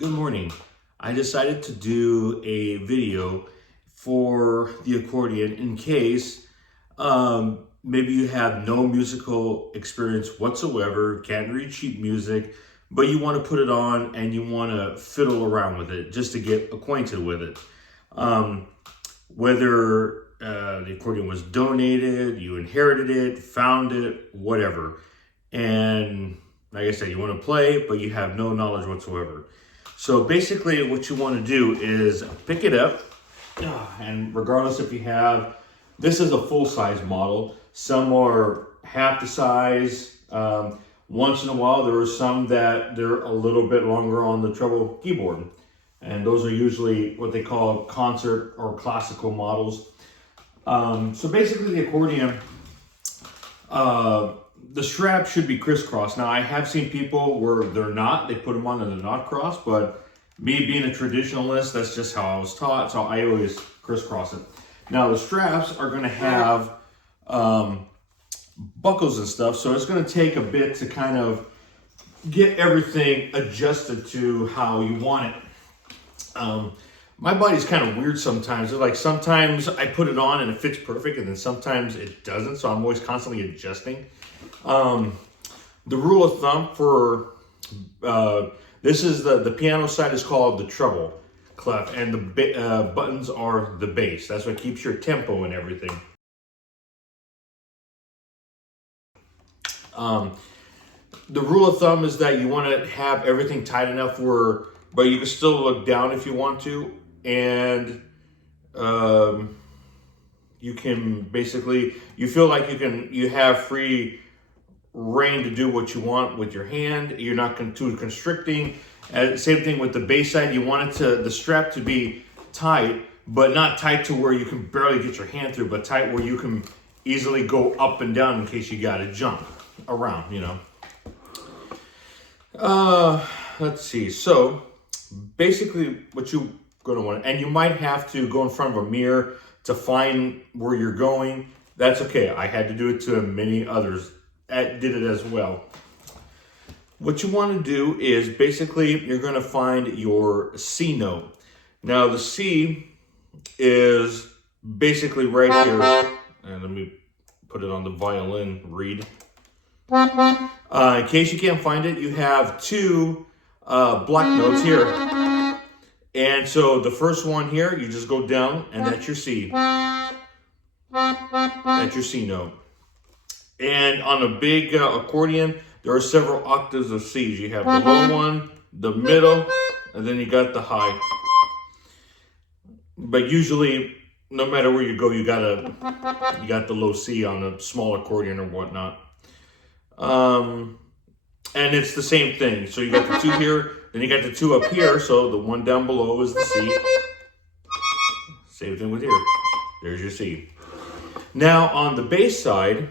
Good morning. I decided to do a video for the accordion in case maybe you have no musical experience whatsoever, can't read sheet music, but you want to put it on and you want to fiddle around with it just to get acquainted with it. Whether the accordion was donated, you inherited it, found it, whatever. And like I said, you want to play, but you have no knowledge whatsoever. So basically what you want to do is pick it up, and regardless if you have, this is a full-size model. Some are half the size. Once in a while, there are some that they're a little bit longer on the treble keyboard. And those are usually what they call concert or classical models. So basically the accordion, the strap should be crisscross. Now I have seen people where they're not, they put them on and they're not crossed, but me being a traditionalist, that's just how I was taught, so I always crisscross it. Now the straps are gonna have buckles and stuff, so it's gonna take a bit to kind of get everything adjusted to how you want it. My body's kind of weird sometimes. Like sometimes I put it on and it fits perfect, and then sometimes it doesn't, so I'm always constantly adjusting. The rule of thumb for this is the piano side is called the treble clef, and the buttons are the bass. That's what keeps your tempo and everything. The rule of thumb is that you want to have everything tight enough where, but you can still look down if you want to, and you can basically, you feel like you have free reign to do what you want with your hand. You're not too constricting. Same thing with the bass side. You want the strap to be tight, but not tight to where you can barely get your hand through, but tight where you can easily go up and down in case you got to jump around, you know. Let's see. So basically what you're going to want, and you might have to go in front of a mirror to find where you're going. That's okay. I had to do it to many others that did it as well. What you want to do is basically you're going to find your C note. Now the C is basically right here, and let me put it on the violin reed. In case you can't find it, you have two black notes here. And so the first one here, you just go down, and that's your C. That's your C note. And on a big accordion, there are several octaves of C's. You have the low one, the middle, and then you got the high. But usually, no matter where you go, you got the low C on a small accordion or whatnot. And it's the same thing. So you got the two here, then you got the two up here. So the one down below is the C. Same thing with here. There's your C. Now on the bass side,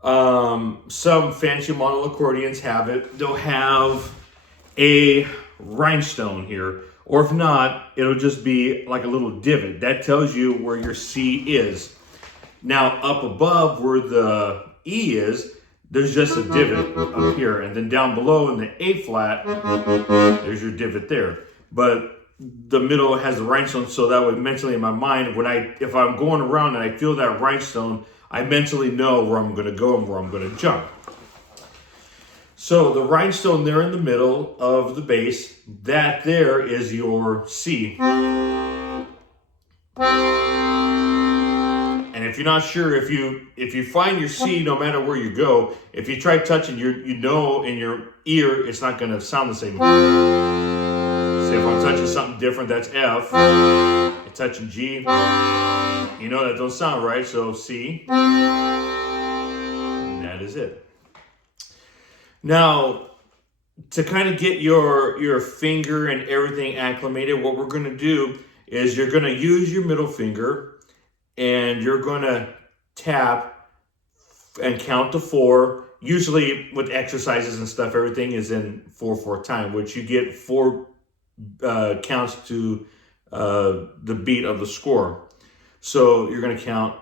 some fancy model accordions have it. They'll have a rhinestone here, or if not, it'll just be like a little divot. That tells you where your C is. Now up above where the E is, there's just a divot up here, and then down below in the A flat, there's your divot there. But the middle has the rhinestone, so that way mentally in my mind, if I'm going around and I feel that rhinestone, I mentally know where I'm going to go and where I'm going to jump. So the rhinestone there in the middle of the bass, that there is your C. And if you're not sure, if you find your C, no matter where you go, if you try touching, you know in your ear, it's not going to sound the same. Say if I'm touching something different, that's F. You're touching G. You know that don't sound right, so C. And that is it. Now, to kind of get your finger and everything acclimated, what we're going to do is you're going to use your middle finger and you're going to tap and count to 4. Usually with exercises and stuff, everything is in 4/4 time, which you get 4 counts to the beat of the score. So you're going to count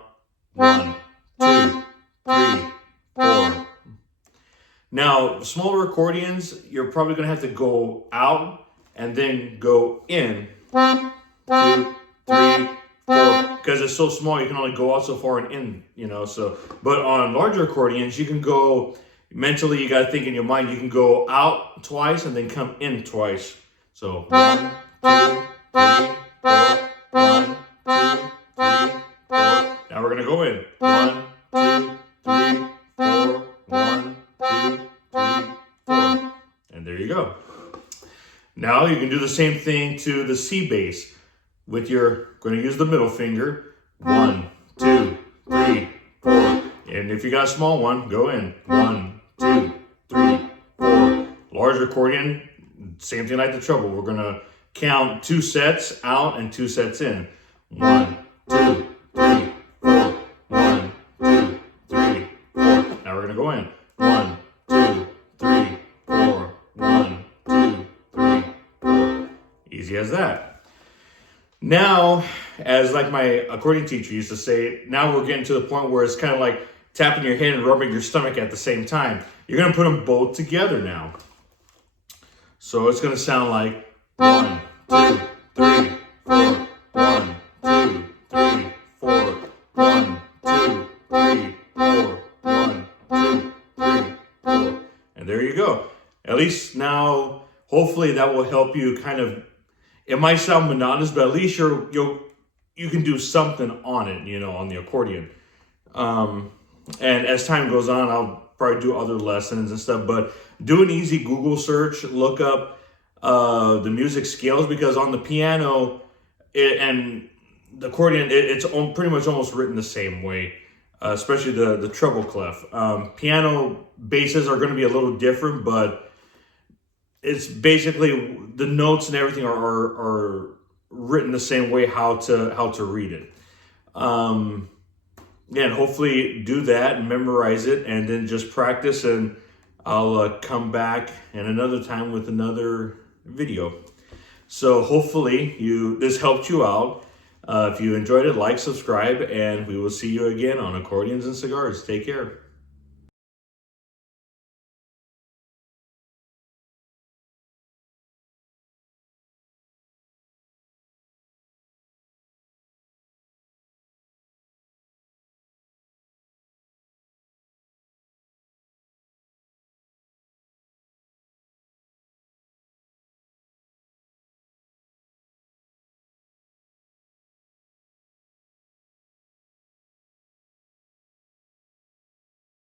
1, 2, 3, 4. Now, smaller accordions, you're probably going to have to go out and then go in, 1, 2, 3, 4. Because it's so small, you can only go out so far and in, you know. So, but on larger accordions, you can go mentally. You got to think in your mind. You can go out twice and then come in twice. So 1, 2, 3, 4. 1, 2, 3, 4. Now we're gonna go in. 1, 2, 3, 4. 1, 2, 3, 4. And there you go. Now you can do the same thing to the C bass. With your, going to use the middle finger. 1, 2, 3, 4. And if you got a small one, go in. 1, 2, 3, 4. Large accordion, same thing like the treble. We're going to count 2 sets out and 2 sets in. 1, 2, 3, 4. 1, 2, 3, 4. Now we're going to go in. 1, 2, 3, 4. 1, 2, 3, 4. Easy as that. Now, as like my accordion teacher used to say, now we're getting to the point where it's kind of like tapping your head and rubbing your stomach at the same time. You're going to put them both together now. So it's going to sound like 1, 2, 3, 4. 1, 2, 3, 4. 1, 2, 3, 4. 1, 2, 3, 4. And there you go. At least now, hopefully that will help you kind of. It might sound monotonous, but at least you can do something on it, you know, on the accordion. And as time goes on, I'll probably do other lessons and stuff. But do an easy Google search, look up the music scales, because on the piano and the accordion, it's pretty much almost written the same way, especially the treble clef. Piano basses are going to be a little different, but it's basically the notes and everything are written the same way how to read it. And hopefully do that and memorize it, and then just practice, and I'll come back in another time with another video. So hopefully this helped you out. If you enjoyed it, like, subscribe, and we will see you again on Accordions and Cigars. Take care.